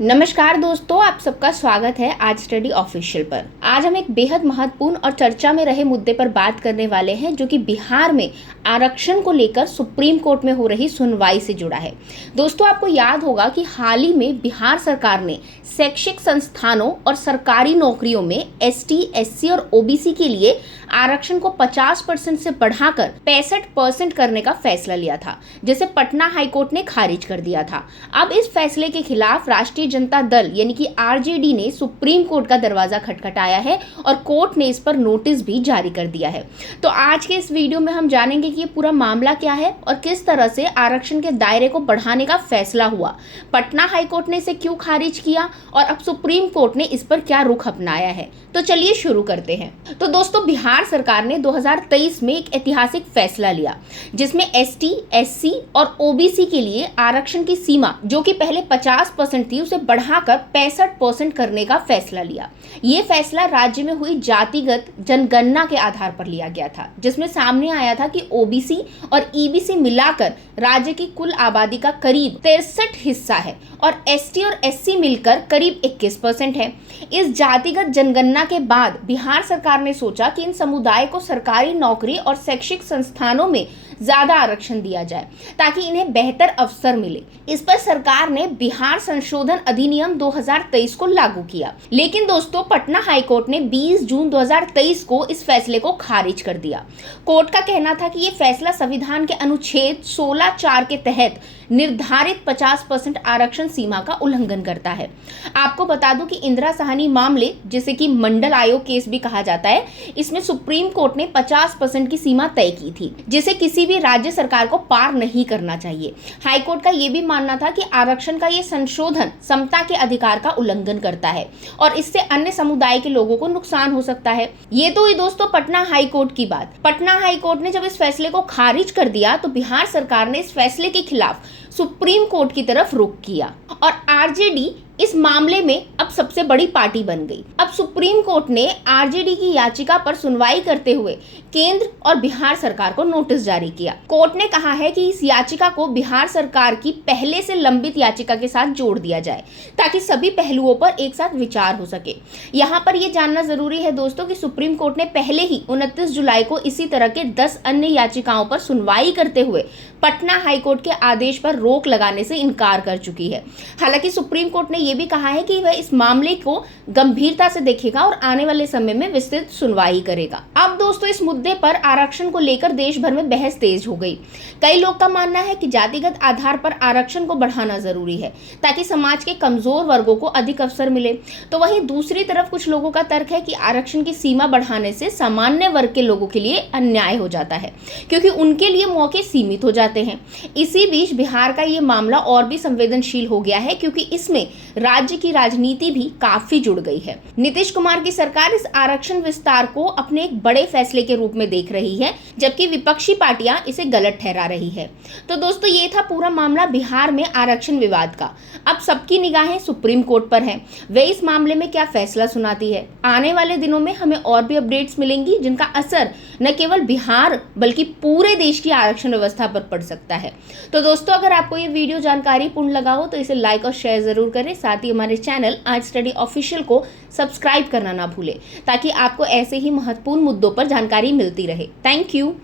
नमस्कार दोस्तों, आप सबका स्वागत है आज स्टडी ऑफिशियल पर। आज हम एक बेहद महत्वपूर्ण और चर्चा में रहे मुद्दे पर बात करने वाले हैं, जो कि बिहार में आरक्षण को लेकर सुप्रीम कोर्ट में हो रही सुनवाई से जुड़ा है। दोस्तों, आपको याद होगा कि हाल ही में बिहार सरकार ने शैक्षिक संस्थानों और सरकारी नौकरियों में एसटी, एससी और ओबीसी के लिए आरक्षण को 50% से बढ़ाकर 65% करने का फैसला लिया था, जिसे पटना हाईकोर्ट ने खारिज कर दिया था। अब इस फैसले के खिलाफ राष्ट्रीय जनता दल यानी कि आरजेडी ने सुप्रीम कोर्ट का दरवाजा खटखटाया है और कोर्ट ने इस पर नोटिस भी जारी कर दिया है। तो आज के इस वीडियो में हम जानेंगे कि ये पूरा मामला क्या है और किस तरह से आरक्षण के दायरे को बढ़ाने का फैसला हुआ, पटना हाईकोर्ट ने इसे क्यों खारिज किया और अब सुप्रीम कोर्ट ने इस पर क्या रुख अपनाया है। तो चलिए शुरू करते हैं। तो दोस्तों, बिहार सरकार ने 2023 में एक ऐतिहासिक फैसला लिया, जिसमें एसटी, एससी और ओबीसी के लिए आरक्षण की सीमा जो कि पहले 50% थी, उसे बढ़ाकर 65% करने का फैसला लिया। ये फैसला राज्य में हुई जातिगत जनगणना के आधार पर लिया गया था, जिसमें सामने आया था कि ओबीसी और ईबीसी मिलाकर राज्य की कुल आबादी का करीब 63 हिस्सा है और एसटी और एससी मिलकर करीब 21% है। इस जातिगत जनगणना के बाद बिहार सरकार ने सोचा कि इन समुदाय को सरकारी नौकरी और शैक्षिक संस्थानों में ज्यादा आरक्षण दिया जाए ताकि इन्हें बेहतर अवसर मिले। इस पर सरकार ने बिहार संशोधन अधिनियम 2023 को लागू किया। लेकिन दोस्तों, पटना हाईकोर्ट ने 20 जून 2023 को इस फैसले को खारिज कर दिया। कोर्ट का कहना था कि ये फैसला संविधान के अनुच्छेद 16(4) के तहत निर्धारित 50% आरक्षण सीमा का उल्लंघन करता है। आपको बता दूं कि इंदिरा साहनी मामले, जिसे कि मंडल आयोग केस भी कहा जाता है, इसमें सुप्रीम कोर्ट ने 50% की सीमा तय की थी, जिसे किसी भी राज्य सरकार को पार नहीं करना चाहिए। हाईकोर्ट का यह भी मानना था कि आरक्षण का ये संशोधन समता के अधिकार का उल्लंघन करता है और इससे अन्य समुदाय के लोगों को नुकसान हो सकता है। ये तो हुई दोस्तों पटना हाईकोर्ट की बात। पटना हाईकोर्ट ने जब इस फैसले को खारिज कर दिया तो बिहार सरकार ने इस फैसले के खिलाफ सुप्रीम कोर्ट की तरफ रुख किया और आरजेडी इस मामले में अब सबसे बड़ी पार्टी बन गई। अब सुप्रीम कोर्ट ने आरजेडी की याचिका पर सुनवाई करते हुए केंद्र और बिहार सरकार को नोटिस जारी किया। कोर्ट ने कहा है कि इस याचिका को बिहार सरकार की पहले से लंबित याचिका के साथ जोड़ दिया जाए ताकि सभी पहलुओं पर एक साथ विचार हो सके। यहाँ पर यह जानना जरूरी है दोस्तों कि सुप्रीम कोर्ट ने पहले ही 29 जुलाई को इसी तरह के 10 अन्य याचिकाओं पर सुनवाई करते हुए पटना हाईकोर्ट के आदेश पर रोक लगाने से इनकार कर चुकी है। हालांकि सुप्रीम कोर्ट ने यह भी कहा है कि वह इस मामले को गंभीरता से देखेगा और आने वाले समय में विस्तृत सुनवाई करेगा। अब दोस्तों, इस मुद्दे पर आरक्षण को लेकर देश भर में बहस तेज हो गई। कई लोग का मानना है कि जातिगत आधार पर आरक्षण को बढ़ाना जरूरी है ताकि समाज के कमजोर वर्गों को अधिक अवसर मिले। तो वहीं दूसरी तरफ कुछ लोगों का तर्क है कि आरक्षण की सीमा बढ़ाने से सामान्य वर्ग के लोगों के लिए अन्याय हो जाता है, क्योंकि उनके लिए मौके सीमित हो जाते हैं। इसी बीच बिहार का ये मामला और भी संवेदनशील हो गया है, क्योंकि इसमें राज्य की राजनीति भी काफी जुड़ गई है। नीतीश कुमार की सरकार इस आरक्षण विस्तार को अपने एक बड़े फैसले के रूप में देख रही है, जबकि विपक्षी पार्टियां इसे गलत ठहरा रही है। तो दोस्तों, ये था पूरा मामला बिहार में आरक्षण विवाद का। अब सबकी निगाहें सुप्रीम कोर्ट पर हैं। वे इस मामले में क्या फैसला सुनाती है। आने वाले दिनों में हमें और भी अपडेट्स मिलेंगी, जिनका असर न केवल बिहार बल्कि पूरे देश की आरक्षण व्यवस्था पर पड़ सकता है। तो दोस्तों, अगर आपको ये वीडियो जानकारीपूर्ण लगा हो तो इसे लाइक और शेयर जरूर करें। साथ ही हमारे चैनल आज स्टडी ऑफिशियल को सब्सक्राइब करना ना भूलें, ताकि आपको ऐसे ही महत्वपूर्ण मुद्दों पर जानकारी मिलती रहे। Thank you.